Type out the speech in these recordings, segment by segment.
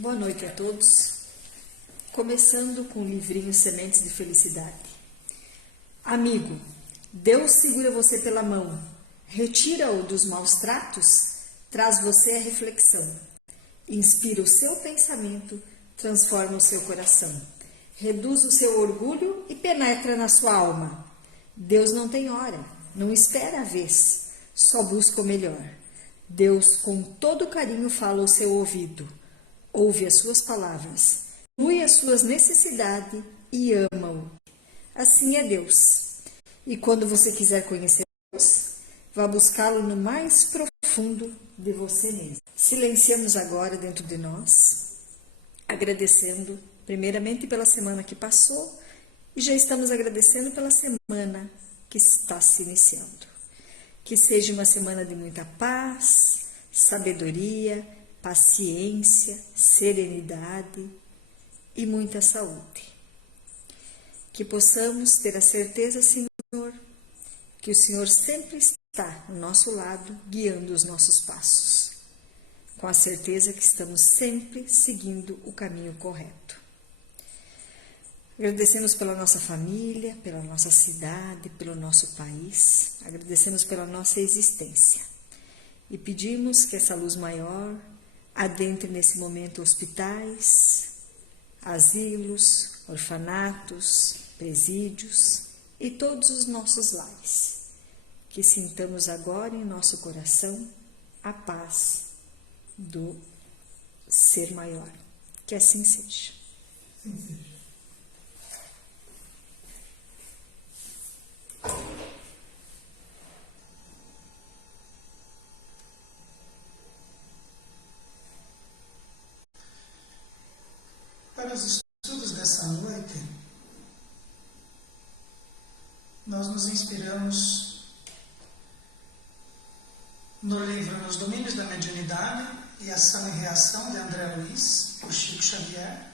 Boa noite a todos. Começando com o livrinho Sementes de Felicidade. Amigo, Deus segura você pela mão, retira-o dos maus tratos, traz você a reflexão, inspira o seu pensamento, transforma o seu coração, reduz o seu orgulho e penetra na sua alma. Deus não tem hora, não espera a vez, só busca o melhor. Deus com todo carinho fala ao seu ouvido, ouve as suas palavras, inclui as suas necessidades e ama-o. Assim é Deus. E quando você quiser conhecer Deus, vá buscá-lo no mais profundo de você mesmo. Silenciamos agora dentro de nós, agradecendo primeiramente pela semana que passou e já estamos agradecendo pela semana que está se iniciando. Que seja uma semana de muita paz, sabedoria, paciência, serenidade e muita saúde. Que possamos ter a certeza, Senhor, que o Senhor sempre está ao nosso lado, guiando os nossos passos, com a certeza que estamos sempre seguindo o caminho correto. Agradecemos pela nossa família, pela nossa cidade, pelo nosso país, agradecemos pela nossa existência e pedimos que essa luz maior adentre nesse momento hospitais, asilos, orfanatos, presídios e todos os nossos lares. Que sintamos agora em nosso coração a paz do Ser Maior. Que assim seja. Sim, seja. Para os estudos dessa noite, nós nos inspiramos no livro Nos Domínios da Mediunidade e Ação e Reação, de André Luiz, por Chico Xavier,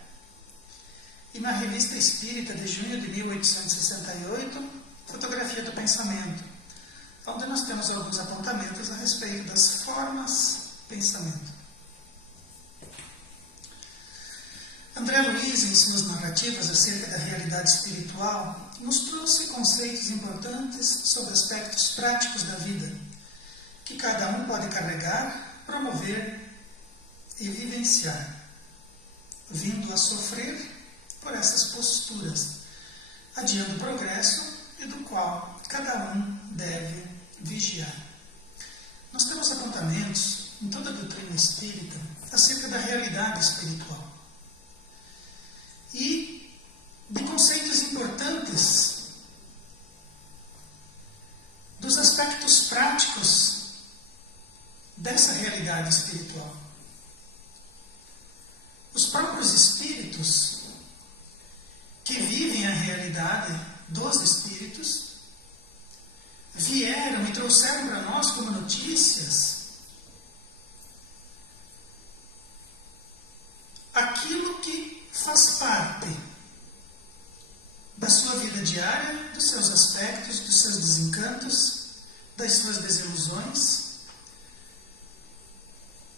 e na Revista Espírita de junho de 1868, Fotografia do Pensamento, onde nós temos alguns apontamentos a respeito das formas de pensamento. André Luiz, em suas narrativas acerca da realidade espiritual, nos trouxe conceitos importantes sobre aspectos práticos da vida, que cada um pode carregar, promover e vivenciar, vindo a sofrer por essas posturas, adiando o progresso e do qual cada um deve vigiar. Nós temos apontamentos em toda a doutrina espírita acerca da realidade espiritual e de conceitos importantes dos aspectos práticos dessa realidade espiritual. Os próprios espíritos que vivem a realidade dos espíritos vieram e trouxeram para nós como notícias aquilo que faz parte da sua vida diária, dos seus aspectos, dos seus desencantos, das suas desilusões,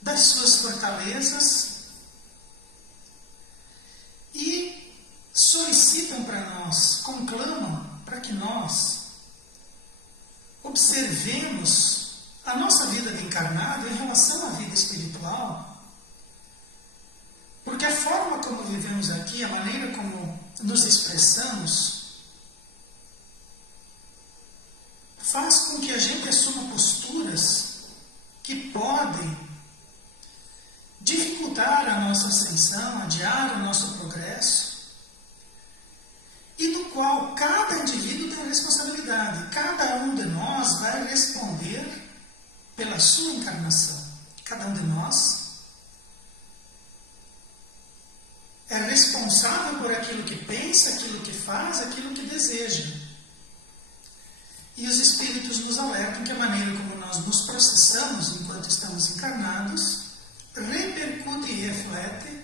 das suas fortalezas, e solicitam para nós, conclamam para que nós observemos a nossa vida de encarnado em relação à vida espiritual, porque a forma como vivemos aqui, a maneira como nos expressamos, faz com que a gente assuma posturas que podem dificultar a nossa ascensão, adiar o nosso progresso, e no qual cada indivíduo tem responsabilidade. Cada um de nós vai responder pela sua encarnação. Cada um de nós é responsável por aquilo que pensa, aquilo que faz, aquilo que deseja. E os Espíritos nos alertam que a maneira como nós nos processamos enquanto estamos encarnados repercute e reflete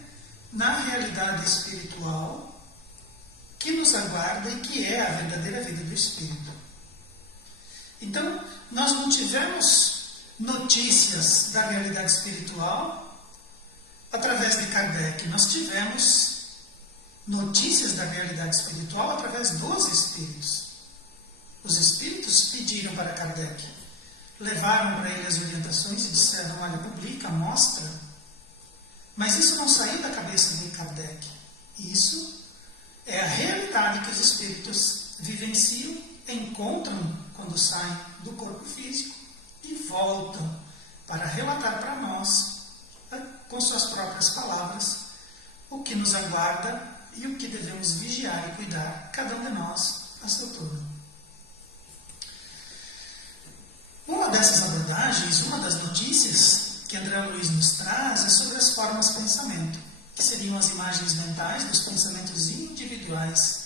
na realidade espiritual que nos aguarda e que é a verdadeira vida do Espírito. Então, nós não tivemos notícias da realidade espiritual através de Kardec, que nós tivemos notícias da realidade espiritual através dos espíritos. Os espíritos pediram para Kardec, levaram para ele as orientações e disseram: olha, publica, mostra. Mas isso não saiu da cabeça de Kardec. Isso é a realidade que os espíritos vivenciam, encontram quando saem do corpo físico e voltam para relatar para nós, com suas próprias palavras, o que nos aguarda e o que devemos vigiar e cuidar, cada um de nós a seu turno. Uma dessas abordagens, uma das notícias que André Luiz nos traz é sobre as formas de pensamento, que seriam as imagens mentais dos pensamentos individuais,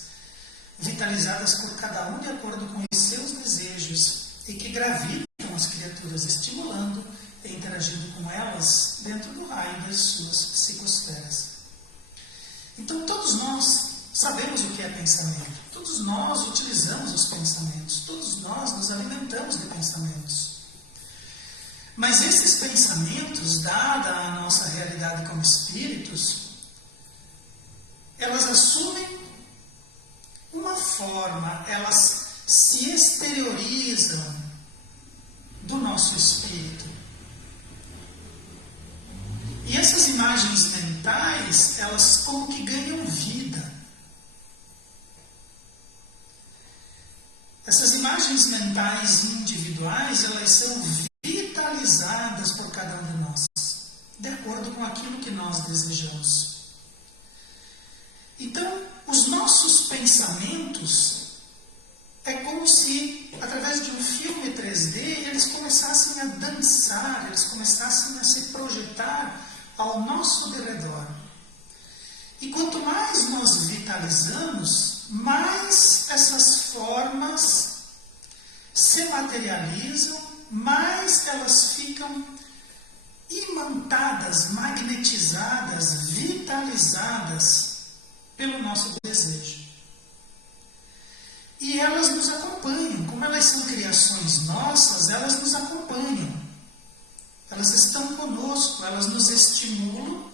vitalizadas por cada um de acordo com os seus desejos e que gravitam as criaturas, estimulando e interagindo com elas dentro do raio das suas psicosferas. Então, todos nós sabemos o que é pensamento, todos nós utilizamos os pensamentos, todos nós nos alimentamos de pensamentos. Mas esses pensamentos, dada a nossa realidade como espíritos, elas assumem uma forma, elas se exteriorizam do nosso espírito. E essas imagens mentais, elas como que ganham vida. Essas imagens mentais individuais, elas são vitalizadas por cada um de nós, de acordo com aquilo que nós desejamos. Então, os nossos pensamentos é como se, através de um filme 3D, eles começassem a dançar, eles começassem a se projetar ao nosso derredor. E quanto mais nós vitalizamos, mais essas formas se materializam, mais elas ficam imantadas, magnetizadas, vitalizadas pelo nosso desejo. E elas nos acompanham, como elas são criações nossas, elas nos acompanham. Elas estão conosco, elas nos estimulam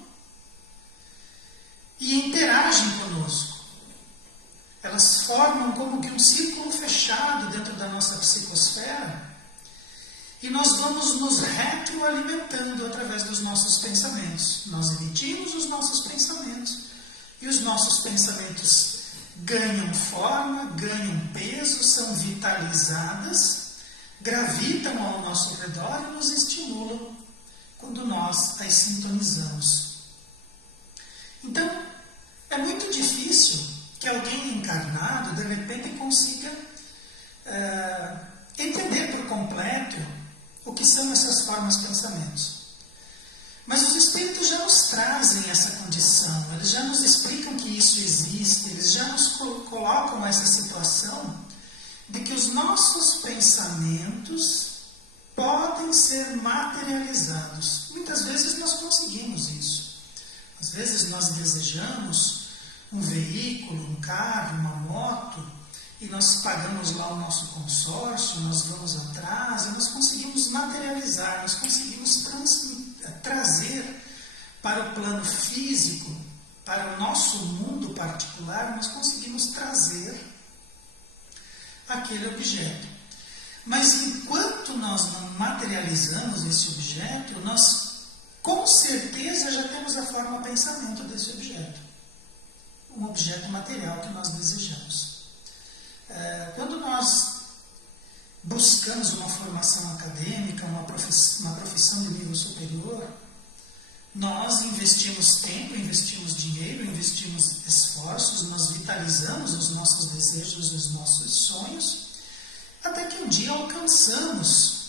e interagem conosco. Elas formam como que um círculo fechado dentro da nossa psicosfera e nós vamos nos retroalimentando através dos nossos pensamentos. Nós emitimos os nossos pensamentos e os nossos pensamentos ganham forma, ganham peso, são vitalizadas, gravitam ao nosso redor e nos estimulam quando nós as sintonizamos. Então, é muito difícil que alguém encarnado, de repente, consiga entender por completo o que são essas formas de pensamentos. Mas os Espíritos já nos trazem essa condição, eles já nos explicam que isso existe, eles já nos colocam essa situação de que os nossos pensamentos podem ser materializados. Muitas vezes nós conseguimos isso. Às vezes nós desejamos um veículo, um carro, uma moto, e nós pagamos lá o nosso consórcio, nós vamos atrás, e nós conseguimos materializar, nós conseguimos trazer para o plano físico, para o nosso mundo particular, nós conseguimos trazer aquele objeto. Mas enquanto nós não materializamos esse objeto, nós com certeza já temos a forma pensamento desse objeto. Um objeto material que nós desejamos. Quando nós buscamos uma formação acadêmica, uma profissão de nível superior, nós investimos tempo, investimos dinheiro, investimos esforços, nós vitalizamos os nossos desejos, os nossos sonhos, até que um dia alcançamos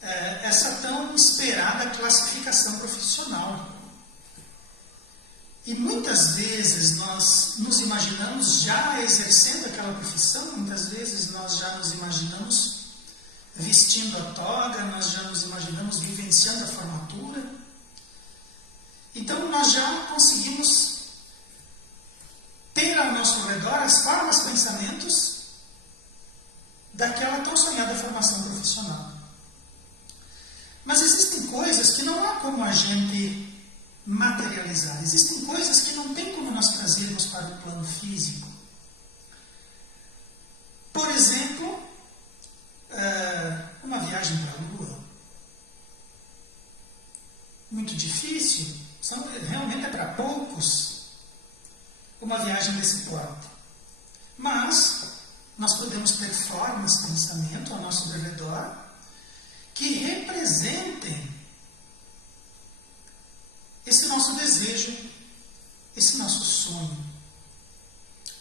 essa tão esperada classificação profissional. E muitas vezes nós nos imaginamos já exercendo aquela profissão, muitas vezes nós já nos imaginamos vestindo a toga, nós já nos imaginamos vivenciando a formatura. Então nós já conseguimos ter ao nosso redor as formas, pensamentos daquela tão sonhada formação profissional. Mas existem coisas que não há como a gente materializar. Existem coisas que não tem como nós trazermos para o plano físico. Por exemplo, uma viagem para a Lua. Muito difícil, realmente é para poucos uma viagem desse porte. Mas nós podemos ter formas, pensamento ao nosso redor que representem esse nosso desejo, esse nosso sonho.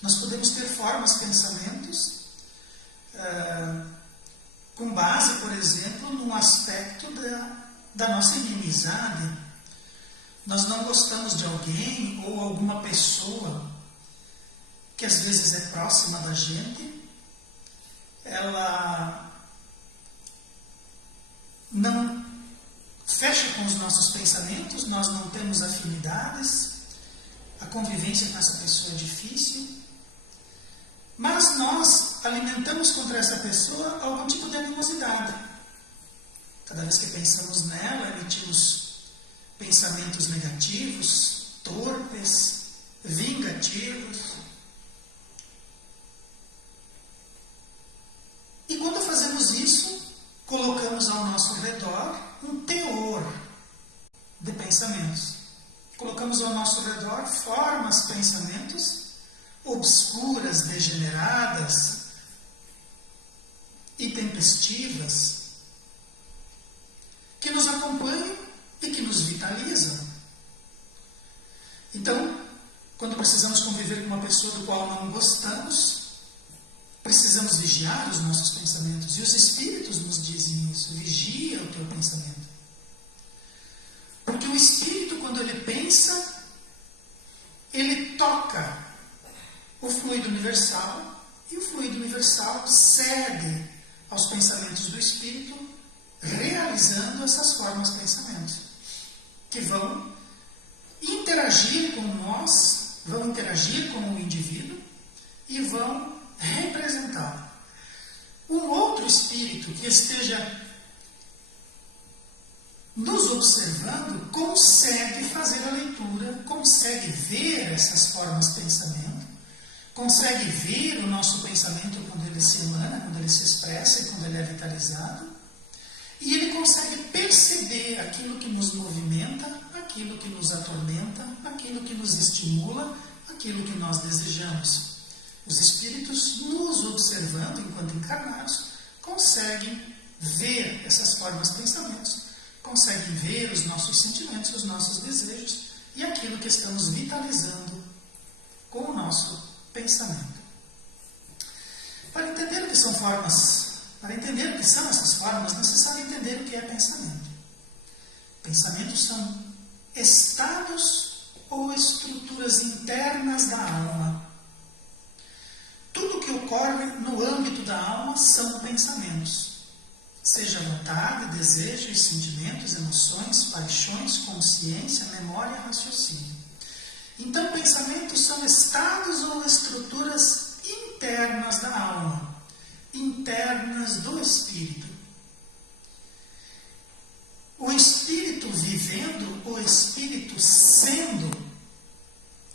Nós podemos ter formas, pensamentos, com base, por exemplo, num aspecto da nossa inimizade. Nós não gostamos de alguém ou alguma pessoa que às vezes é próxima da gente, ela não fecha com os nossos pensamentos, nós não temos afinidades, a convivência com essa pessoa é difícil, mas nós alimentamos contra essa pessoa algum tipo de animosidade. Cada vez que pensamos nela, emitimos pensamentos negativos, torpes, vingativos. E quando fazemos isso, colocamos ao nosso redor um teor de pensamentos. Colocamos ao nosso redor formas, pensamentos obscuras, degeneradas, intempestivas, que nos acompanham e que nos vitalizam. Então, quando precisamos conviver com uma pessoa do qual não gostamos, precisamos vigiar os nossos pensamentos. E os Espíritos nos dizem isso. Vigia o teu pensamento. Porque o Espírito, quando ele pensa, ele toca o fluido universal, e o fluido universal cede aos pensamentos do Espírito, realizando essas formas pensamentos, que vão interagir com nós, vão interagir com o indivíduo e vão representá-lo. Um outro espírito que esteja nos observando consegue fazer a leitura, consegue ver essas formas de pensamento, consegue ver o nosso pensamento quando ele se emana, quando ele se expressa e quando ele é vitalizado, e ele consegue perceber aquilo que nos movimenta, aquilo que nos atormenta, aquilo que nos estimula, aquilo que nós desejamos. Os espíritos, nos observando enquanto encarnados, conseguem ver essas formas de pensamentos, conseguem ver os nossos sentimentos, os nossos desejos e aquilo que estamos vitalizando com o nosso pensamento. Para entender o que são formas, para entender o que são essas formas, necessário entender o que é pensamento. Pensamentos são estados ou estruturas internas da alma. Tudo que ocorre no âmbito da alma são pensamentos. Seja vontade, desejos, sentimentos, emoções, paixões, consciência, memória, raciocínio. Então, pensamentos são estados ou estruturas internas da alma, internas do espírito. O espírito vivendo, o espírito sendo,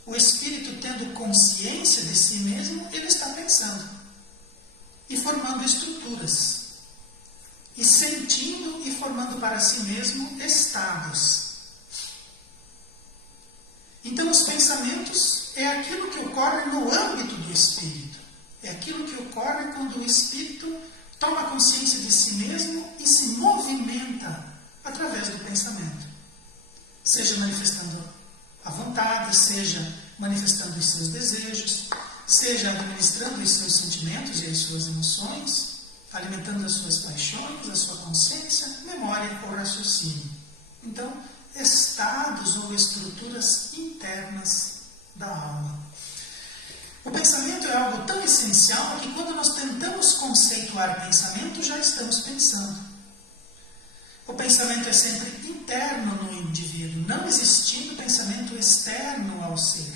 o espírito tendo consciência de si mesmo, ele está pensando e formando estruturas, e sentindo e formando para si mesmo estados. Então, os pensamentos é aquilo que ocorre no âmbito do espírito, é aquilo que ocorre quando o espírito toma consciência de si mesmo e se movimenta através do pensamento, seja manifestando a vontade, seja manifestando os seus desejos, seja administrando os seus sentimentos e as suas emoções, alimentando as suas paixões, a sua consciência, memória ou raciocínio. Então, estados ou estruturas internas da alma. O pensamento é algo tão essencial que quando nós tentamos conceituar pensamento, já estamos pensando. O pensamento é sempre interno no indivíduo, não existindo pensamento externo ao ser.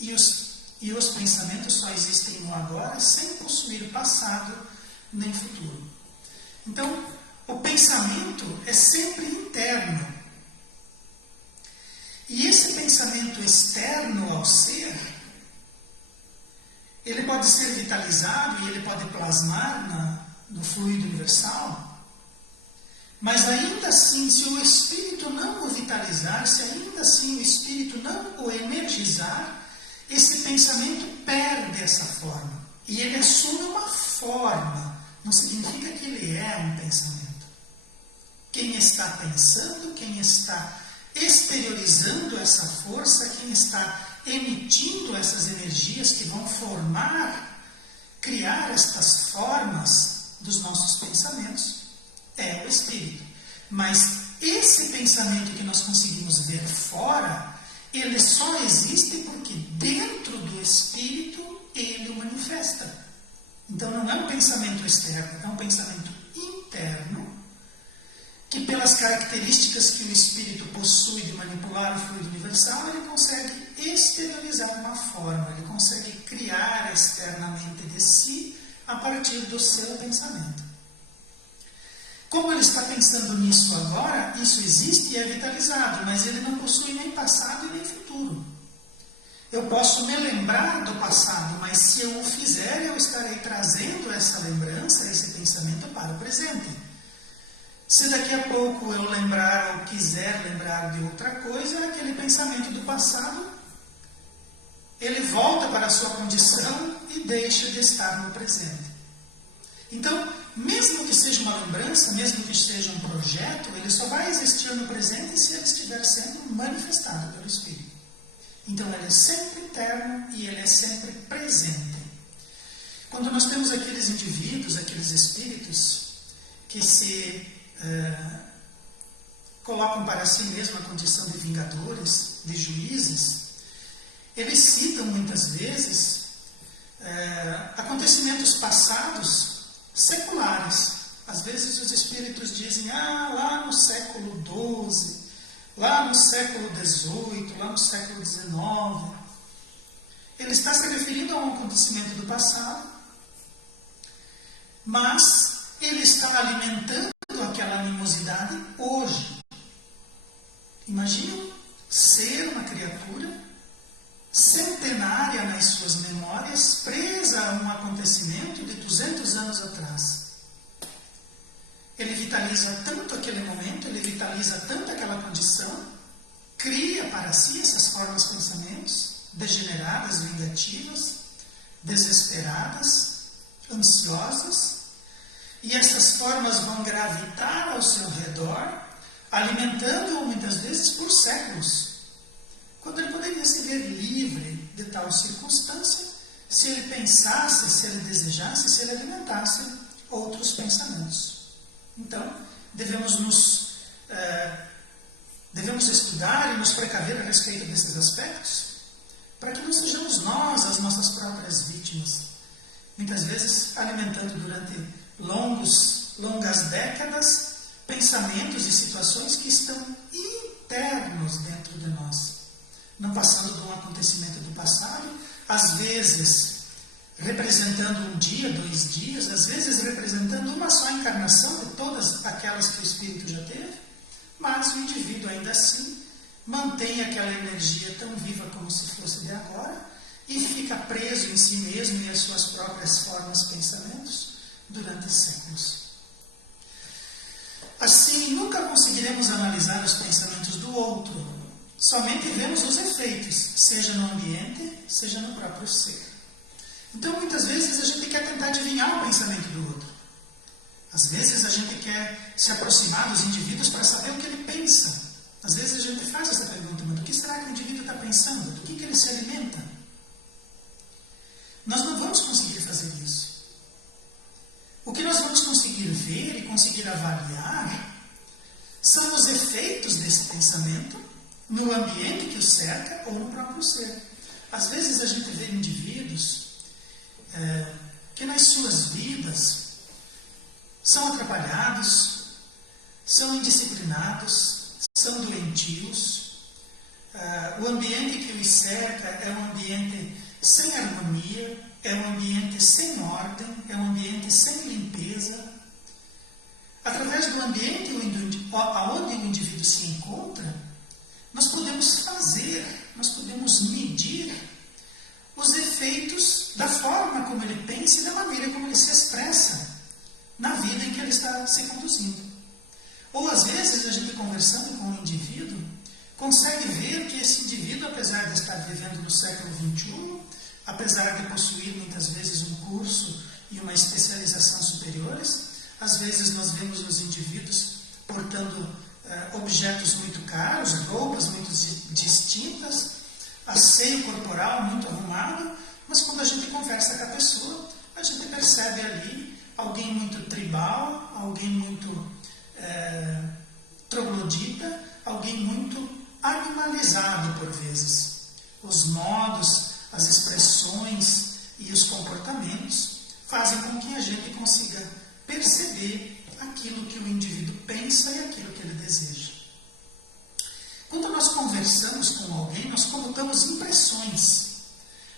E os pensamentos só existem no agora, sem possuir passado nem futuro. Então, o pensamento é sempre interno. E pensamento externo ao ser, ele pode ser vitalizado e ele pode plasmar no fluido universal, mas ainda assim, se o espírito não o vitalizar, se ainda assim o espírito não o energizar, esse pensamento perde essa forma. E ele assume uma forma, não significa que ele é um pensamento. Quem está pensando, quem está exteriorizando essa força, quem está emitindo essas energias que vão criar estas formas dos nossos pensamentos, é o espírito. Mas esse pensamento que nós conseguimos ver fora, ele só existe porque dentro do espírito ele o manifesta. Então não é um pensamento externo, é um pensamento interno, que pelas características que o espírito possui de manipular o fluido universal, ele consegue exteriorizar uma forma, ele consegue criar externamente de si a partir do seu pensamento. Como ele está pensando nisso agora, isso existe e é vitalizado, mas ele não possui nem passado e nem futuro. Eu posso me lembrar do passado, mas se eu o fizer, eu estarei trazendo essa lembrança, esse pensamento para o presente. Se daqui a pouco eu lembrar ou quiser lembrar de outra coisa, aquele pensamento do passado, ele volta para a sua condição e deixa de estar no presente. Então, mesmo que seja uma lembrança, mesmo que seja um projeto, ele só vai existir no presente se ele estiver sendo manifestado pelo Espírito. Então, ele é sempre eterno e ele é sempre presente. Quando nós temos aqueles indivíduos, aqueles espíritos, que se colocam para si mesmo a condição de vingadores, de juízes, eles citam muitas vezes acontecimentos passados seculares. Às vezes os espíritos dizem, lá no século XII, lá no século XVIII, lá no século XIX. Ele está se referindo a um acontecimento do passado, mas ele está alimentando aquela animosidade hoje. Imagina ser uma criatura centenária nas suas memórias, presa a um acontecimento de 200 anos atrás. Ele vitaliza tanto aquele momento, ele vitaliza tanto aquela condição, cria para si essas formas de pensamentos, degeneradas, vingativas, desesperadas, ansiosas, e essas formas vão gravitar ao seu redor, alimentando-o muitas vezes por séculos, quando ele poderia se ver livre de tal circunstância, se ele pensasse, se ele desejasse, se ele alimentasse outros pensamentos. Então, devemos estudar e nos precaver a respeito desses aspectos, para que não sejamos nós as nossas próprias vítimas, muitas vezes alimentando durante longas décadas pensamentos e situações que estão internos dentro de nós, não passando de um acontecimento do passado, às vezes representando um dia, 2 dias, às vezes representando uma só encarnação de todas aquelas que o espírito já teve, mas o indivíduo ainda assim mantém aquela energia tão viva como se fosse de agora e fica preso em si mesmo e as suas próprias formas, pensamentos, durante séculos. Assim, nunca conseguiremos analisar os pensamentos do outro, somente vemos os efeitos, seja no ambiente, seja no próprio ser. Então, muitas vezes, a gente quer tentar adivinhar o pensamento do outro. Às vezes, a gente quer se aproximar dos indivíduos para saber o que ele pensa. Às vezes, a gente faz essa pergunta, mas do que será que o indivíduo está pensando? Do que ele se alimenta? Nós não vamos conseguir fazer isso. O que nós vamos conseguir ver e conseguir avaliar são os efeitos desse pensamento no ambiente que o cerca ou no próprio ser. Às vezes a gente vê indivíduos que nas suas vidas são atrapalhados, são indisciplinados, são doentios. O ambiente que os cerca é um ambiente sem harmonia, é um ambiente sem ordem, é um ambiente sem limpeza. Através do ambiente onde o indivíduo se encontra, nós podemos fazer expressa na vida em que ele está se conduzindo. Ou às vezes a gente conversando com um indivíduo consegue ver que esse indivíduo, apesar de estar vivendo no século XXI, apesar de possuir muitas vezes um curso e uma especialização superiores, às vezes nós vemos os indivíduos portando objetos muito caros, roupas muito distintas, asseio corporal muito arrumado, mas quando a gente conversa com a pessoa, a gente percebe ali alguém muito tribal, alguém muito troglodita, alguém muito animalizado por vezes. Os modos, as expressões e os comportamentos fazem com que a gente consiga perceber aquilo que o indivíduo pensa e aquilo que ele deseja. Quando nós conversamos com alguém, nós comutamos impressões,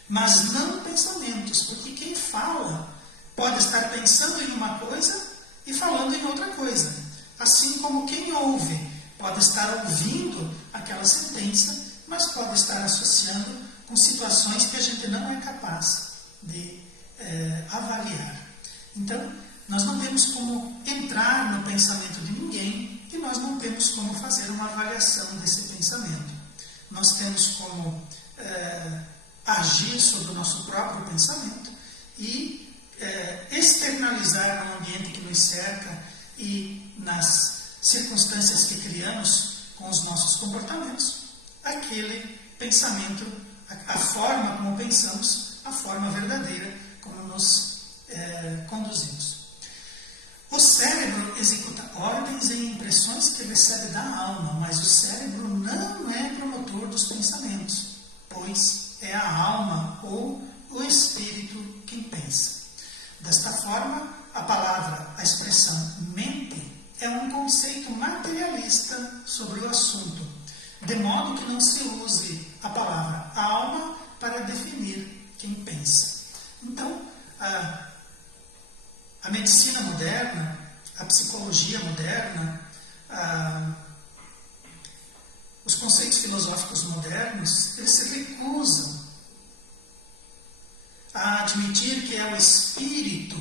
mas não pensamentos, porque quem fala pode estar pensando em uma coisa e falando em outra coisa. Assim como quem ouve pode estar ouvindo aquela sentença, mas pode estar associando com situações que a gente não é capaz de avaliar. Então, nós não temos como entrar no pensamento de ninguém e nós não temos como fazer uma avaliação desse pensamento. Nós temos como agir sobre o nosso próprio pensamento e externalizar no ambiente que nos cerca e nas circunstâncias que criamos com os nossos comportamentos, aquele pensamento, a forma como pensamos, a forma verdadeira como nos conduzimos. O cérebro executa ordens e impressões que recebe da alma, mas o cérebro não é promotor dos pensamentos, pois é a alma ou o espírito quem pensa. Desta forma, a palavra, a expressão mente, é um conceito materialista sobre o assunto, de modo que não se use a palavra alma para definir quem pensa. Então, a medicina moderna, a psicologia moderna, os conceitos filosóficos modernos, eles se recusam a admitir que é o espírito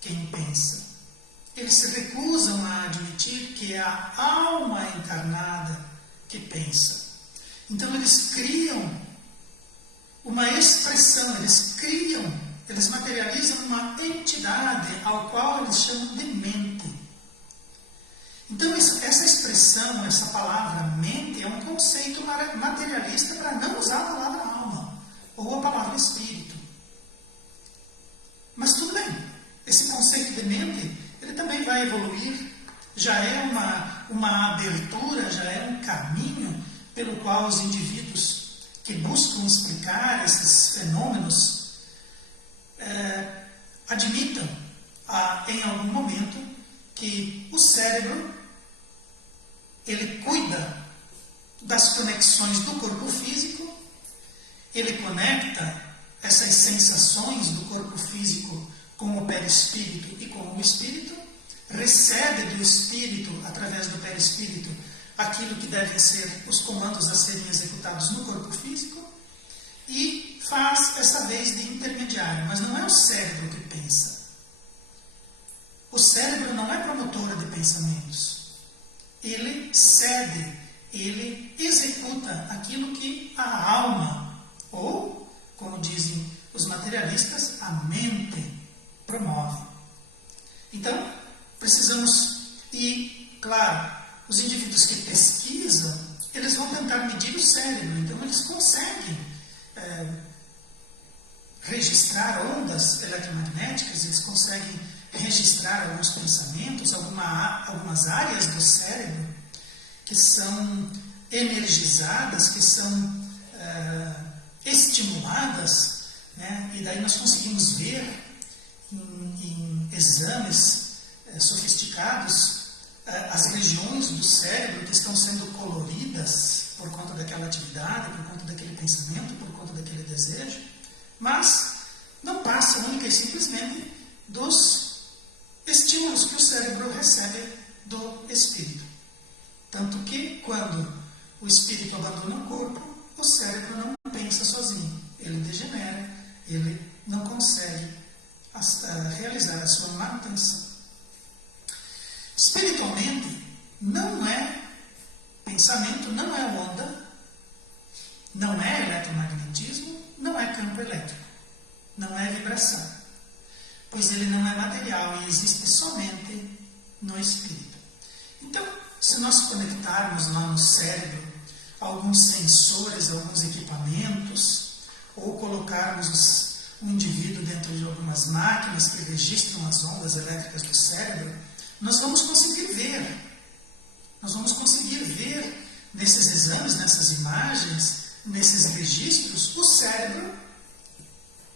quem pensa. Eles se recusam a admitir que é a alma encarnada que pensa. Então eles criam uma expressão, eles materializam uma entidade ao qual eles chamam de mente. Então essa expressão, essa palavra mente é um conceito materialista para não usar a palavra alma ou a palavra espírito. Mas tudo bem, esse conceito de mente ele também vai evoluir, já é uma abertura, já é um caminho pelo qual os indivíduos que buscam explicar esses fenômenos admitam em algum momento que o cérebro ele cuida das conexões do corpo físico, ele conecta essas sensações do corpo físico com o perispírito e com o espírito, recebe do espírito, através do perispírito, aquilo que devem ser os comandos a serem executados no corpo físico e faz essa vez de intermediário, mas não é o cérebro que pensa. O cérebro não é promotor de pensamentos. Ele cede, ele executa aquilo que a alma, ou, como dizem os materialistas, a mente promove. Então, precisamos, e, claro, os indivíduos que pesquisam, eles vão tentar medir o cérebro, então eles conseguem registrar ondas eletromagnéticas, eles conseguem registrar alguns pensamentos, algumas áreas do cérebro que são energizadas, que são estimuladas, né? E daí nós conseguimos ver em exames sofisticados as regiões do cérebro que estão sendo coloridas por conta daquela atividade, por conta daquele pensamento, por conta daquele desejo, mas não passa única e simplesmente dos estímulos que o cérebro recebe do espírito. Tanto que, quando o espírito abandona o corpo, o cérebro não pensa sozinho. Ele degenera, ele não consegue realizar a sua manutenção. Espiritualmente, não é pensamento, não é onda, não é eletromagnetismo, não é campo elétrico, não é vibração, pois ele não é material e existe somente no espírito. Então, se nós conectarmos lá no cérebro alguns sensores, alguns equipamentos, ou colocarmos o indivíduo dentro de algumas máquinas que registram as ondas elétricas do cérebro, nós vamos conseguir ver. Nós vamos conseguir ver nesses exames, nessas imagens, nesses registros, o cérebro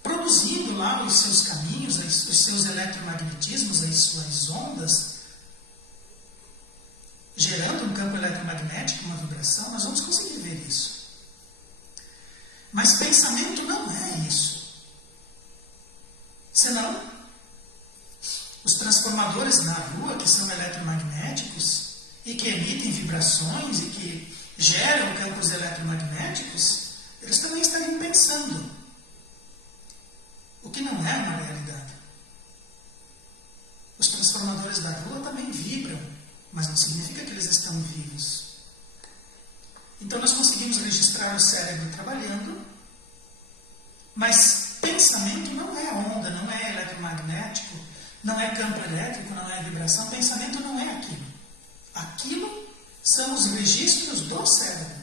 produzindo lá os seus caminhos, os seus eletromagnetismos, as suas ondas, gerando um campo eletromagnético, uma vibração. Nós vamos conseguir ver isso. Mas pensamento não é isso. Senão, os transformadores na Lua, que são eletromagnéticos e que emitem vibrações e que geram campos eletromagnéticos, eles também estariam pensando, o que não é uma realidade. Os transformadores da Lua também vibram, mas não significa que eles estão vivos. Então nós conseguimos registrar o cérebro trabalhando, mas pensamento não é onda, não é eletromagnético, não é campo elétrico, não é vibração. Pensamento não é aquilo. Aquilo são os registros do cérebro,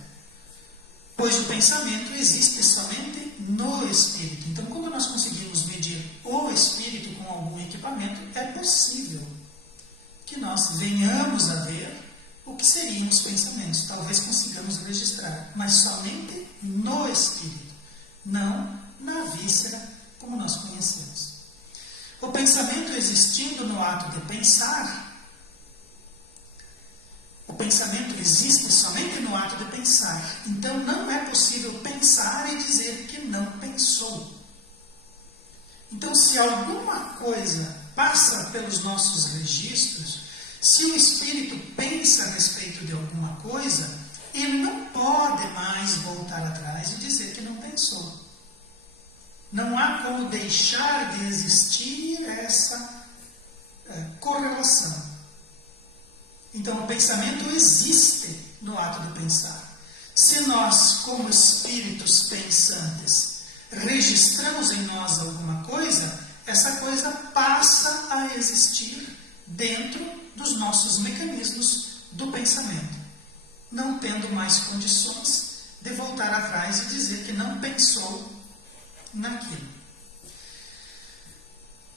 pois o pensamento existe somente no espírito. Então, quando nós conseguimos medir o espírito com algum equipamento, é possível que nós venhamos a ver o que seriam os pensamentos. Talvez consigamos registrar, mas somente no espírito, não na víscera como nós conhecemos. O pensamento existindo no ato de pensar, o pensamento existe somente no ato de pensar. Então não é possível pensar e dizer que não pensou. Então, se alguma coisa passa pelos nossos registros, se o espírito pensa a respeito de alguma coisa, ele não pode mais voltar atrás e dizer que não pensou. Não há como deixar de existir essa correlação. Então, o pensamento existe no ato de pensar. Se nós, como espíritos pensantes, registramos em nós alguma coisa, essa coisa passa a existir dentro dos nossos mecanismos do pensamento, não tendo mais condições de voltar atrás e dizer que não pensou naquilo.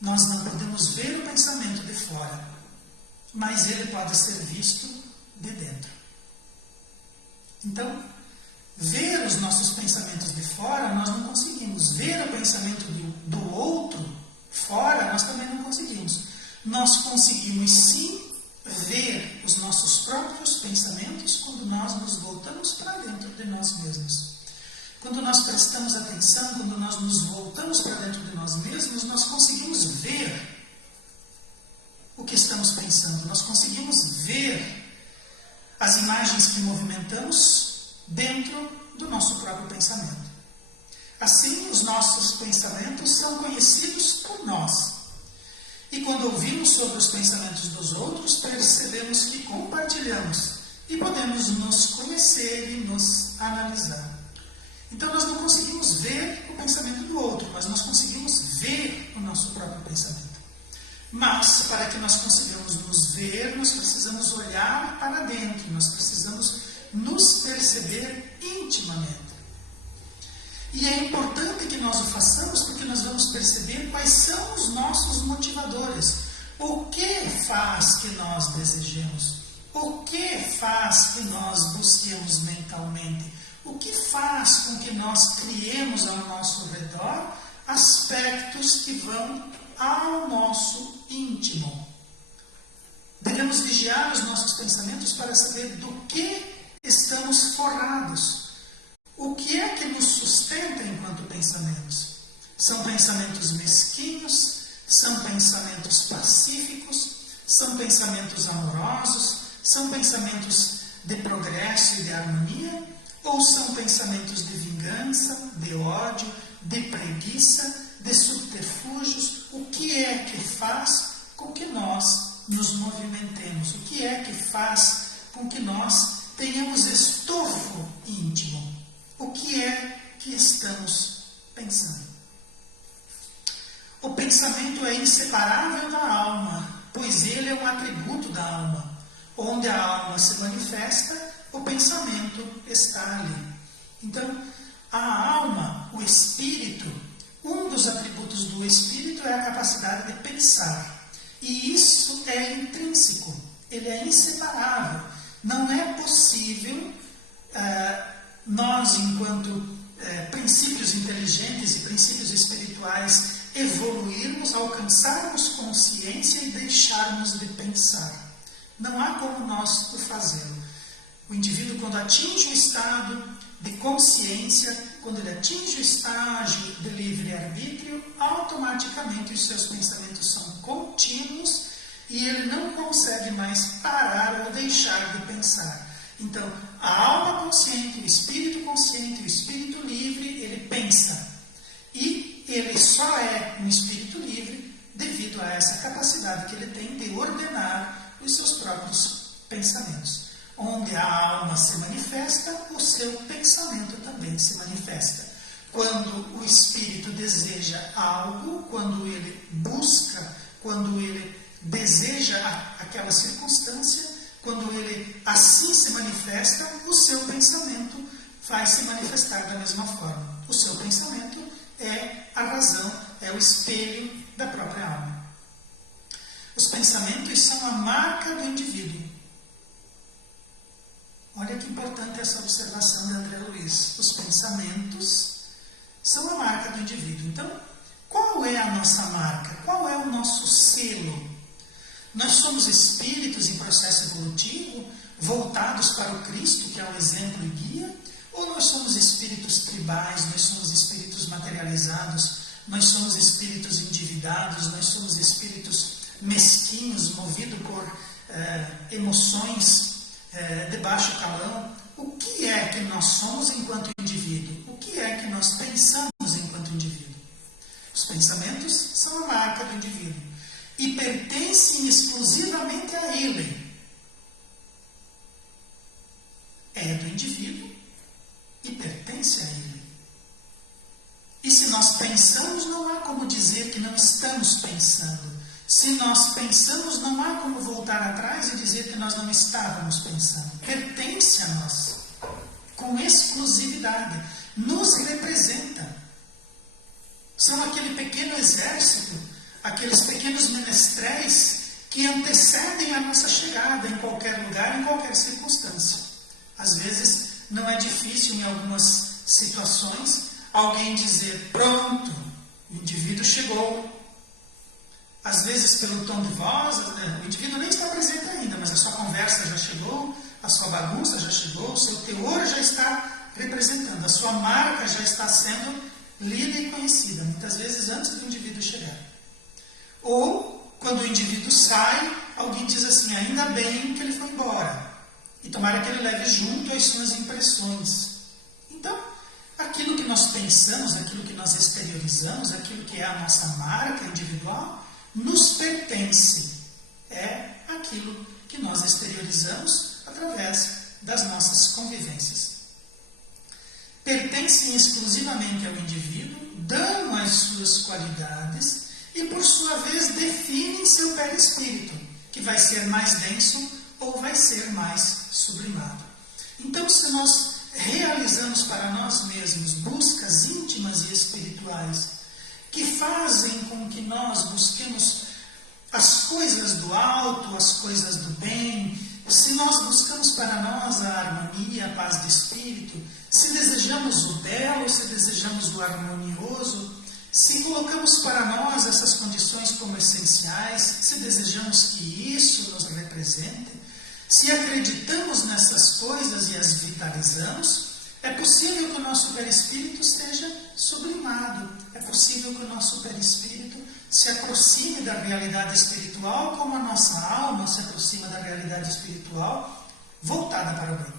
Nós não podemos ver o pensamento de fora, mas ele pode ser visto de dentro. Então, ver os nossos pensamentos de fora, nós não conseguimos. Ver o pensamento do outro fora, nós também não conseguimos. Nós conseguimos sim ver os nossos próprios pensamentos quando nós nos voltamos para dentro de nós mesmos. Quando nós prestamos atenção, quando nós nos voltamos para dentro de nós mesmos, nós conseguimos ver o que estamos pensando. Nós conseguimos ver as imagens que movimentamos dentro do nosso próprio pensamento. Assim, os nossos pensamentos são conhecidos por nós. E quando ouvimos sobre os pensamentos dos outros, percebemos que compartilhamos e podemos nos conhecer e nos analisar. Então, nós não conseguimos ver o pensamento do outro, mas nós conseguimos ver o nosso próprio pensamento. Mas, para que nós consigamos nos ver, nós precisamos olhar para dentro, nós precisamos nos perceber intimamente. E é importante que nós o façamos, porque nós vamos perceber quais são os nossos motivadores. O que faz que nós desejemos? O que faz que nós busquemos mentalmente? O que faz com que nós criemos ao nosso redor aspectos que vão ao nosso íntimo? Devemos vigiar os nossos pensamentos para saber do que estamos forrados. O que é que nos sustenta enquanto pensamentos? São pensamentos mesquinhos? São pensamentos pacíficos? São pensamentos amorosos? São pensamentos de progresso e de harmonia? Ou são pensamentos de vingança, de ódio, de preguiça, de subterfúgios. O que é que faz com que nós nos movimentemos? O que é que faz com que nós tenhamos estofo íntimo? O que é que estamos pensando? O pensamento é inseparável da alma, pois ele é um atributo da alma. Onde a alma se manifesta, o pensamento está ali. Então, a alma, o espírito, um dos atributos do espírito é a capacidade de pensar. E isso é intrínseco, ele é inseparável. Não é possível nós, enquanto princípios inteligentes e princípios espirituais, evoluirmos, alcançarmos consciência e deixarmos de pensar. Não há como nós o fazê-lo. O indivíduo, quando atinge o estado de consciência, quando ele atinge o estágio de livre-arbítrio, automaticamente os seus pensamentos são contínuos e ele não consegue mais parar ou deixar de pensar. Então, a alma consciente, o espírito livre, ele pensa. E ele só é um espírito livre devido a essa capacidade que ele tem de ordenar os seus próprios pensamentos. Onde a alma se manifesta, o seu pensamento também se manifesta. Quando o espírito deseja algo, quando ele busca, quando ele deseja aquela circunstância, quando ele assim se manifesta, o seu pensamento vai se manifestar da mesma forma. O seu pensamento é a razão, é o espelho da própria alma. Os pensamentos são a marca do indivíduo. Olha que importante essa observação de André Luiz. Os pensamentos são a marca do indivíduo. Então, qual é a nossa marca? Qual é o nosso selo? Nós somos espíritos em processo evolutivo, voltados para o Cristo, que é o exemplo e guia? Ou nós somos espíritos tribais, nós somos espíritos materializados, nós somos espíritos endividados, nós somos espíritos mesquinhos, movidos por emoções de baixo calão? O que é que nós somos enquanto indivíduo? O que é que nós pensamos enquanto indivíduo? Os pensamentos são a marca do indivíduo e pertencem exclusivamente a ele. É do indivíduo e pertence a ele. E se nós pensamos, não há como dizer que não estamos pensando. Se nós pensamos, não há como voltar atrás e dizer que nós não estávamos pensando. Pertence a nós, com exclusividade, nos representa. São aquele pequeno exército, aqueles pequenos menestréis que antecedem a nossa chegada em qualquer lugar, em qualquer circunstância. Às vezes, não é difícil, em algumas situações, alguém dizer: pronto, o indivíduo chegou. Às vezes, pelo tom de voz, o indivíduo nem está presente ainda, mas a sua conversa já chegou, a sua bagunça já chegou, o seu teor já está representando, a sua marca já está sendo lida e conhecida, muitas vezes antes do indivíduo chegar. Ou, quando o indivíduo sai, alguém diz assim: ainda bem que ele foi embora. E tomara que ele leve junto as suas impressões. Então, aquilo que nós pensamos, aquilo que nós exteriorizamos, aquilo que é a nossa marca individual, nos pertence. É aquilo que nós exteriorizamos através das nossas convivências. Pertencem exclusivamente ao indivíduo, dão as suas qualidades e, por sua vez, definem seu perispírito, que vai ser mais denso ou vai ser mais sublimado. Então, se nós realizamos para nós mesmos buscas íntimas e espirituais que fazem com que nós busquemos as coisas do alto, as coisas do bem, se nós buscamos para nós a harmonia, a paz de espírito, se desejamos o belo, se desejamos o harmonioso, se colocamos para nós essas condições como essenciais, se desejamos que isso nos represente, se acreditamos nessas coisas e as vitalizamos, é possível que o nosso perispírito seja sublimado, é possível que o nosso perispírito se aproxime da realidade espiritual como a nossa alma se aproxima da realidade espiritual voltada para o bem.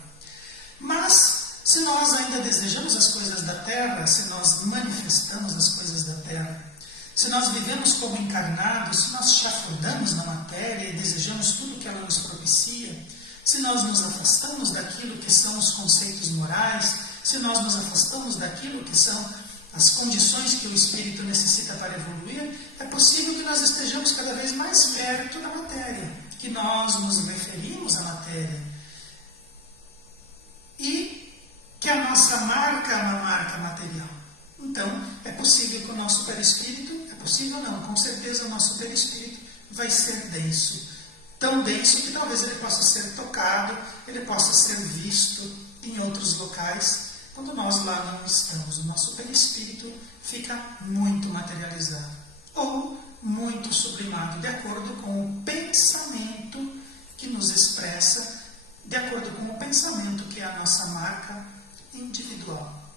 Mas, Se nós ainda desejamos as coisas da terra, se nós manifestamos as coisas da terra, se nós vivemos como encarnados, se nós chafurdamos na matéria e desejamos tudo que ela nos propicia, se nós nos afastamos daquilo que são os conceitos morais, se nós nos afastamos daquilo que são as condições que o espírito necessita para evoluir, é possível que nós estejamos cada vez mais perto da matéria, que nós nos referimos à matéria. E que a nossa marca é uma marca material. Então, é possível que o nosso perispírito, com certeza o nosso perispírito vai ser denso. Tão denso que talvez ele possa ser tocado, ele possa ser visto em outros locais, quando nós lá não estamos. O nosso perispírito fica muito materializado, ou muito sublimado, de acordo com o pensamento que nos expressa, de acordo com o pensamento que é a nossa marca individual.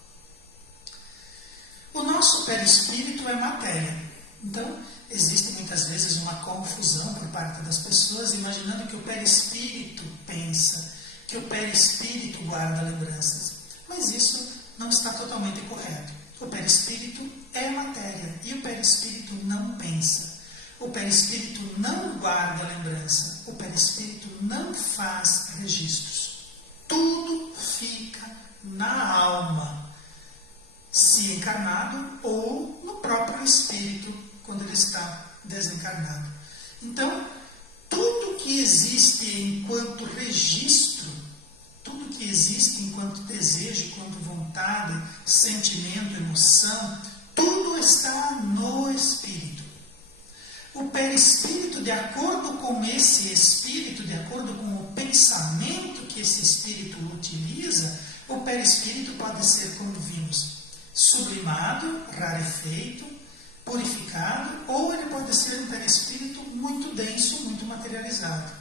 O nosso perispírito é matéria. Então, existe muitas vezes uma confusão por parte das pessoas, imaginando que o perispírito pensa, que o perispírito guarda lembranças. Mas isso não está totalmente correto. O perispírito é matéria e o perispírito não pensa. O perispírito não guarda lembrança. O perispírito não faz registros. Tudo fica na alma, se encarnado ou no próprio espírito, quando ele está desencarnado. Então, tudo que existe enquanto registro, tudo que existe enquanto desejo, enquanto vontade, sentimento, emoção, tudo está no espírito. O perispírito, de acordo com esse espírito, de acordo com o pensamento que esse espírito utiliza, o perispírito pode ser, como vimos, sublimado, rarefeito, purificado, ou ele pode ser um perispírito muito denso, muito materializado,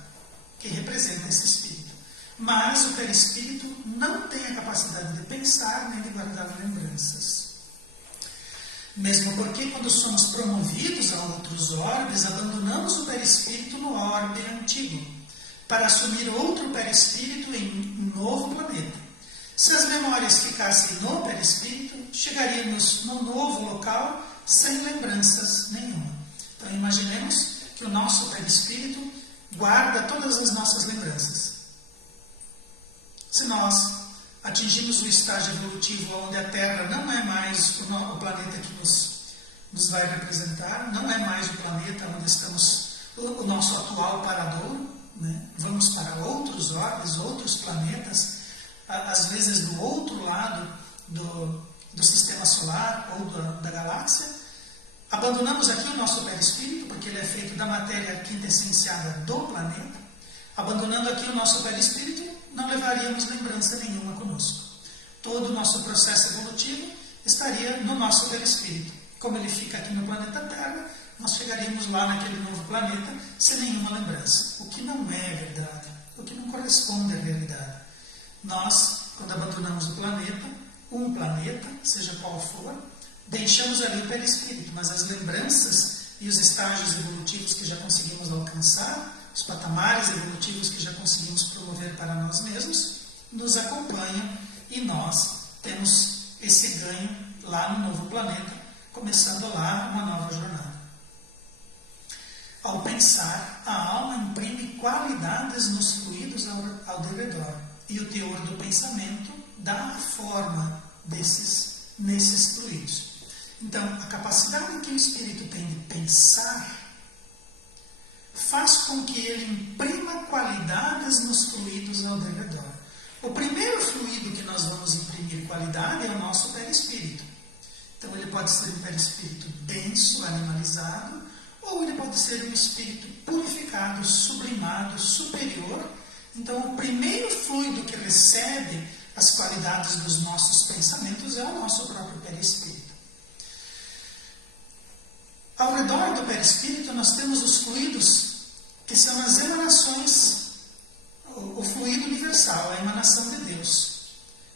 que representa esse espírito. Mas o perispírito não tem a capacidade de pensar nem de guardar lembranças. Mesmo porque, quando somos promovidos a outros orbes, abandonamos o perispírito no orbe antigo, para assumir outro perispírito em um novo planeta. Se as memórias ficassem no perispírito, chegaríamos no novo local sem lembranças nenhuma. Então, imaginemos que o nosso perispírito guarda todas as nossas lembranças. Se nós atingimos o estágio evolutivo onde a Terra não é mais o planeta que nos vai representar, não é mais o planeta onde estamos, o nosso atual paradouro, né? Vamos para outros orbes, outros planetas, às vezes do outro lado do sistema solar ou da galáxia. Abandonamos aqui o nosso perispírito, porque ele é feito da matéria quintessenciada do planeta. Abandonando aqui o nosso perispírito, não levaríamos lembrança nenhuma conosco. Todo o nosso processo evolutivo estaria no nosso perispírito. Como ele fica aqui no planeta Terra, nós chegaríamos lá naquele novo planeta sem nenhuma lembrança. O que não é verdade, o que não corresponde à realidade. Nós, quando abandonamos o planeta, um planeta, seja qual for, deixamos ali o perispírito, mas as lembranças e os estágios evolutivos que já conseguimos alcançar, os patamares evolutivos que já conseguimos promover para nós mesmos, nos acompanham e nós temos esse ganho lá no novo planeta, começando lá uma nova jornada. Ao pensar, a alma imprime qualidades nos fluidos ao redor, e o teor do pensamento dá a forma nesses fluidos. Então, a capacidade que o espírito tem de pensar faz com que ele imprima qualidades nos fluidos ao redor. O primeiro fluido que nós vamos imprimir qualidade é o nosso perispírito. Então, ele pode ser um perispírito denso, animalizado, ou ele pode ser um espírito purificado, sublimado, superior. Então, o primeiro fluido que recebe as qualidades dos nossos pensamentos é o nosso próprio perispírito. Ao redor do perispírito, nós temos os fluidos que são as emanações, o fluido universal, a emanação de Deus.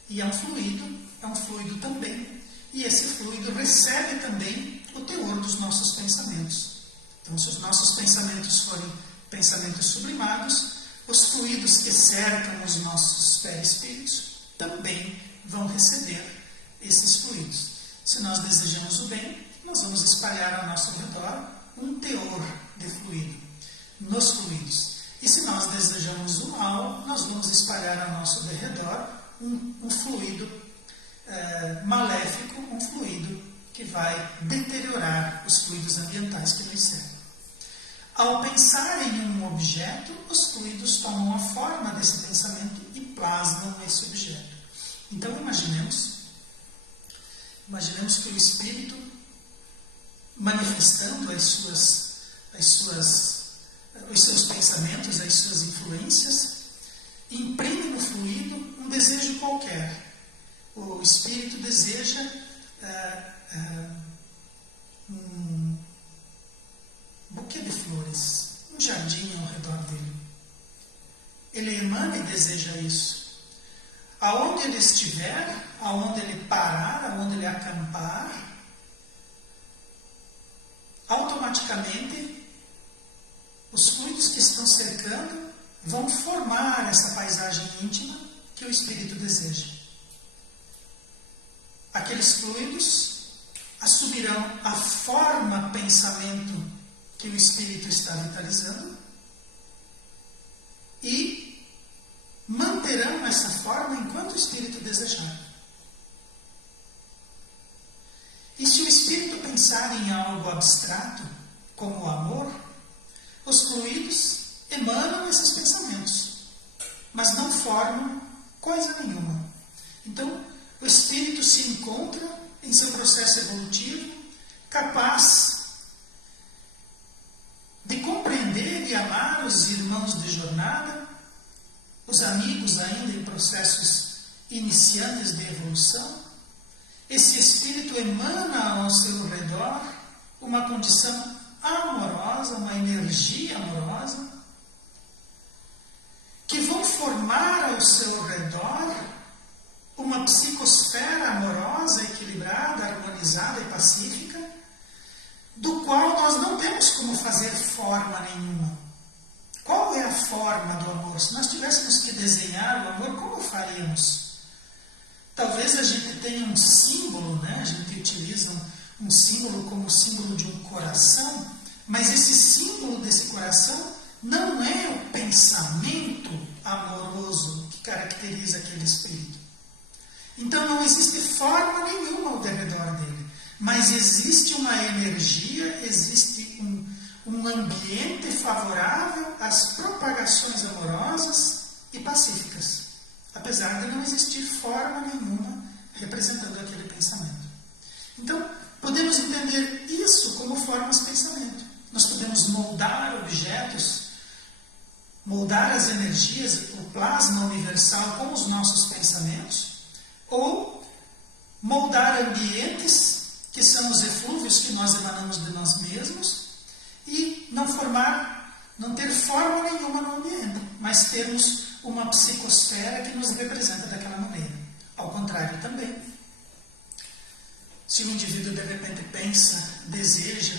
E é um fluido também. E esse fluido recebe também o teor dos nossos pensamentos. Então, se os nossos pensamentos forem pensamentos sublimados, os fluidos que cercam os nossos perispíritos também vão receber esses fluidos. Se nós desejamos o bem, nós vamos espalhar ao nosso redor um teor de fluido, nos fluidos. E se nós desejamos o mal, nós vamos espalhar ao nosso derredor um fluido maléfico, um fluido que vai deteriorar os fluidos ambientais que nos cercam. Ao pensar em um objeto, os fluidos tomam a forma desse pensamento e plasmam esse objeto. Então imaginemos que o espírito, manifestando os seus pensamentos, as suas influências, imprime no fluido um desejo qualquer. O espírito deseja um buquê de flores, um jardim ao redor dele. Ele emana e deseja isso. Aonde ele estiver, aonde ele parar, aonde ele acampar, automaticamente os fluidos que estão cercando vão formar essa paisagem íntima que o espírito deseja. Aqueles fluidos assumirão a forma pensamento que o espírito está vitalizando e manterão essa forma enquanto o espírito desejar. E se o espírito pensar em algo abstrato, como o amor, os fluidos emanam esses pensamentos, mas não formam coisa nenhuma. Então, o espírito se encontra em seu processo evolutivo, capaz de compreender e amar os irmãos de jornada, os amigos ainda em processos iniciantes de evolução. Esse espírito emana ao seu redor uma condição amorosa, uma energia amorosa, que vão formar ao seu redor uma psicosfera amorosa, equilibrada, harmonizada e pacífica, do qual nós não temos como fazer forma nenhuma. Qual é a forma do amor? Se nós tivéssemos que desenhar o amor, como faríamos? Talvez a gente tenha um símbolo, né? A gente utiliza um símbolo como o símbolo de um coração, mas esse símbolo desse coração não é o pensamento amoroso que caracteriza aquele espírito. Então não existe forma nenhuma ao redor dele, mas existe uma energia, existe um ambiente favorável às propagações amorosas e pacíficas, apesar de não existir forma nenhuma representando aquele pensamento. Então, podemos entender isso como formas de pensamento. Nós podemos moldar objetos, moldar as energias, o plasma universal com os nossos pensamentos, ou moldar ambientes, que são os eflúvios que nós emanamos de nós mesmos, e não ter forma nenhuma no ambiente, mas termos uma psicosfera que nos representa daquela maneira. Ao contrário também, se o indivíduo de repente pensa, deseja,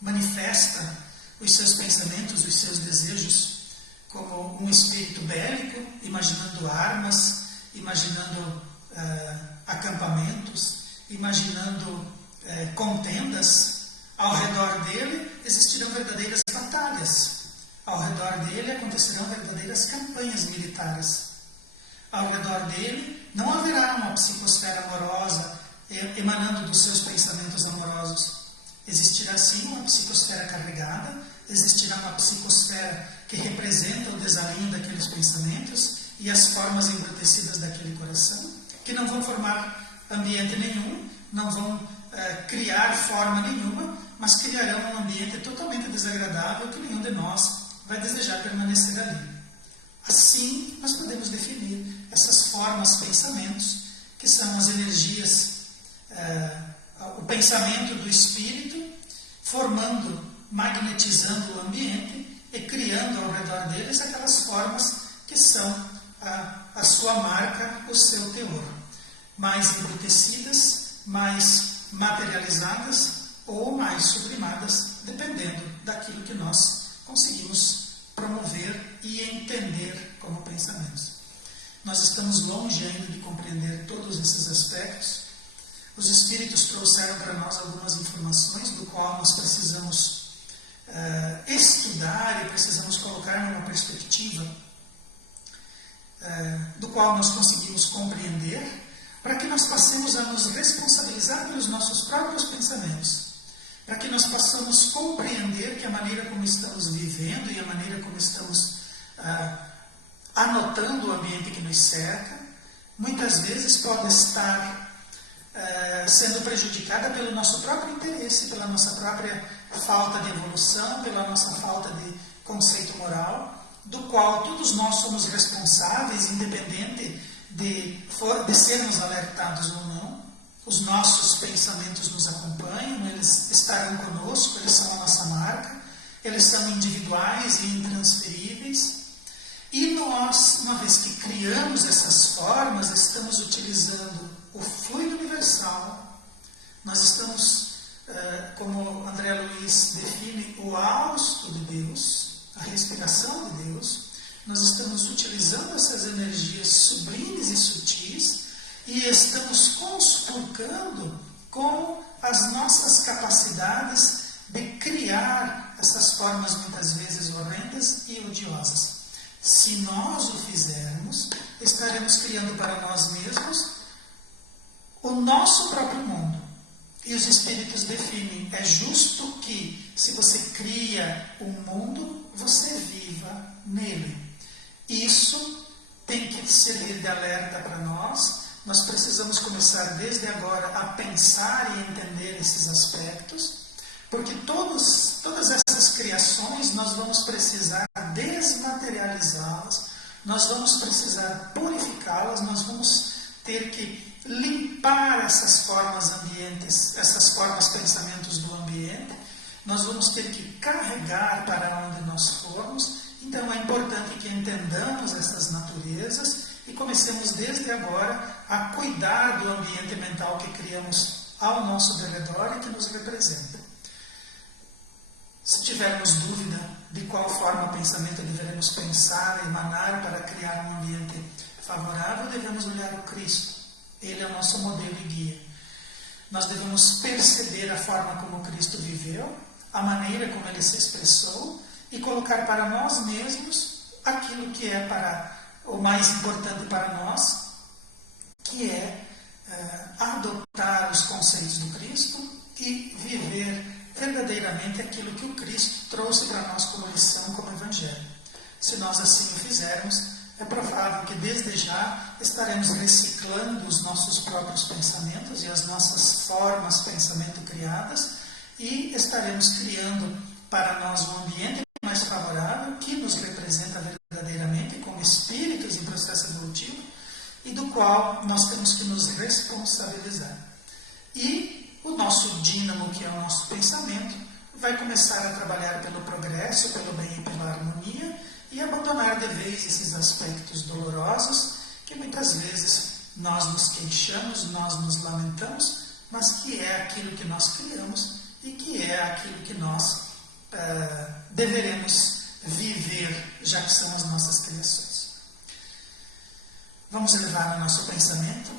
manifesta os seus pensamentos, os seus desejos, como um espírito bélico, imaginando armas, imaginando acampamentos, imaginando contendas, ao redor dele existirão verdadeiras batalhas. Ao redor dele acontecerão verdadeiras campanhas militares. Ao redor dele não haverá uma psicosfera amorosa emanando dos seus pensamentos amorosos. Existirá sim uma psicosfera carregada, existirá uma psicosfera que representa o desalinho daqueles pensamentos e as formas embrutecidas daquele coração, que não vão formar ambiente nenhum, não vão criar forma nenhuma, mas criarão um ambiente totalmente desagradável que nenhum de nós vai desejar permanecer ali. Assim, nós podemos definir essas formas, pensamentos, que são as energias, o pensamento do espírito, formando, magnetizando o ambiente e criando ao redor deles aquelas formas que são a sua marca, o seu teor. Mais embrutecidas, mais materializadas ou mais sublimadas, dependendo daquilo que nós conseguimos promover e entender como pensamentos. Nós estamos longe ainda de compreender todos esses aspectos. Os Espíritos trouxeram para nós algumas informações do qual nós precisamos estudar e precisamos colocar numa perspectiva do qual nós conseguimos compreender, para que nós passemos a nos responsabilizar pelos nossos próprios pensamentos, para que nós possamos compreender que a maneira como estamos vivendo e a maneira como estamos anotando o ambiente que nos cerca, muitas vezes pode estar sendo prejudicada pelo nosso próprio interesse, pela nossa própria falta de evolução, pela nossa falta de conceito moral, do qual todos nós somos responsáveis, independente de sermos alertados ou não. Os nossos pensamentos nos acompanham, eles estarão conosco, eles são a nossa marca, eles são individuais e intransferíveis. E nós, uma vez que criamos essas formas, estamos utilizando o fluido universal, nós estamos, como André Luiz define, o hausto de Deus, a respiração de Deus. Nós estamos utilizando essas energias sublimes e sutis e estamos conspurcando com as nossas capacidades de criar essas formas muitas vezes horrendas e odiosas. Se nós o fizermos, estaremos criando para nós mesmos o nosso próprio mundo. E os Espíritos definem, é justo que, se você cria um mundo, você viva nele. Isso tem que servir de alerta para nós. Nós precisamos começar desde agora a pensar e entender esses aspectos, porque todas essas criações nós vamos precisar desmaterializá-las, nós vamos precisar purificá-las, nós vamos ter que limpar essas formas ambientes, essas formas pensamentos do ambiente, nós vamos ter que carregar para onde nós formos. Então é importante que entendamos essas naturezas e comecemos desde agora a cuidar do ambiente mental que criamos ao nosso derredor e que nos representa. Se tivermos dúvida de qual forma o pensamento devemos pensar, emanar para criar um ambiente favorável, devemos olhar o Cristo. Ele é o nosso modelo e guia. Nós devemos perceber a forma como Cristo viveu, a maneira como ele se expressou e colocar para nós mesmos aquilo que é para o mais importante para nós, que é adotar os conceitos do Cristo e viver verdadeiramente aquilo que o Cristo trouxe para nós como lição, como Evangelho. Se nós assim o fizermos, é provável que desde já estaremos reciclando os nossos próprios pensamentos e as nossas formas de pensamento criadas e estaremos criando para nós um ambiente mais favorável que nos representa verdadeiramente como espíritos em processo evolutivo e do qual nós temos que nos responsabilizar. E o nosso dínamo, que é o nosso pensamento, vai começar a trabalhar pelo progresso, pelo bem e pela harmonia e abandonar de vez esses aspectos dolorosos que muitas vezes nós nos queixamos, nós nos lamentamos, mas que é aquilo que nós criamos e que é aquilo que nós deveremos viver, já que são as nossas criações. Vamos elevar o nosso pensamento,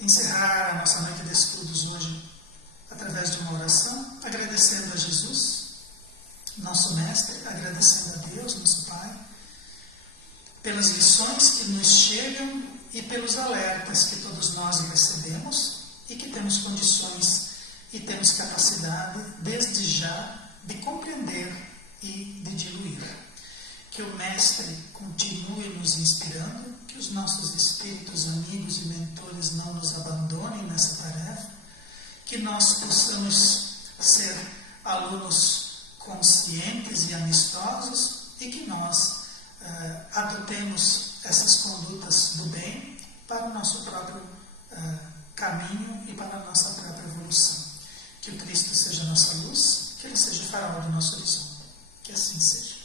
encerrar a nossa noite de estudos hoje através de uma oração, agradecendo a Jesus, nosso Mestre, agradecendo a Deus, nosso Pai, pelas lições que nos chegam e pelos alertas que todos nós recebemos e que temos condições e temos capacidade, desde já, de compreender e de diluir. Que o Mestre continue nos inspirando, que os nossos espíritos, amigos e mentores não nos abandonem nessa tarefa, que nós possamos ser alunos conscientes e amistosos e que nós adotemos essas condutas do bem para o nosso próprio caminho e para a nossa própria evolução. Que o Cristo seja a nossa luz, que Ele seja o farol do nosso horizonte. Que assim seja.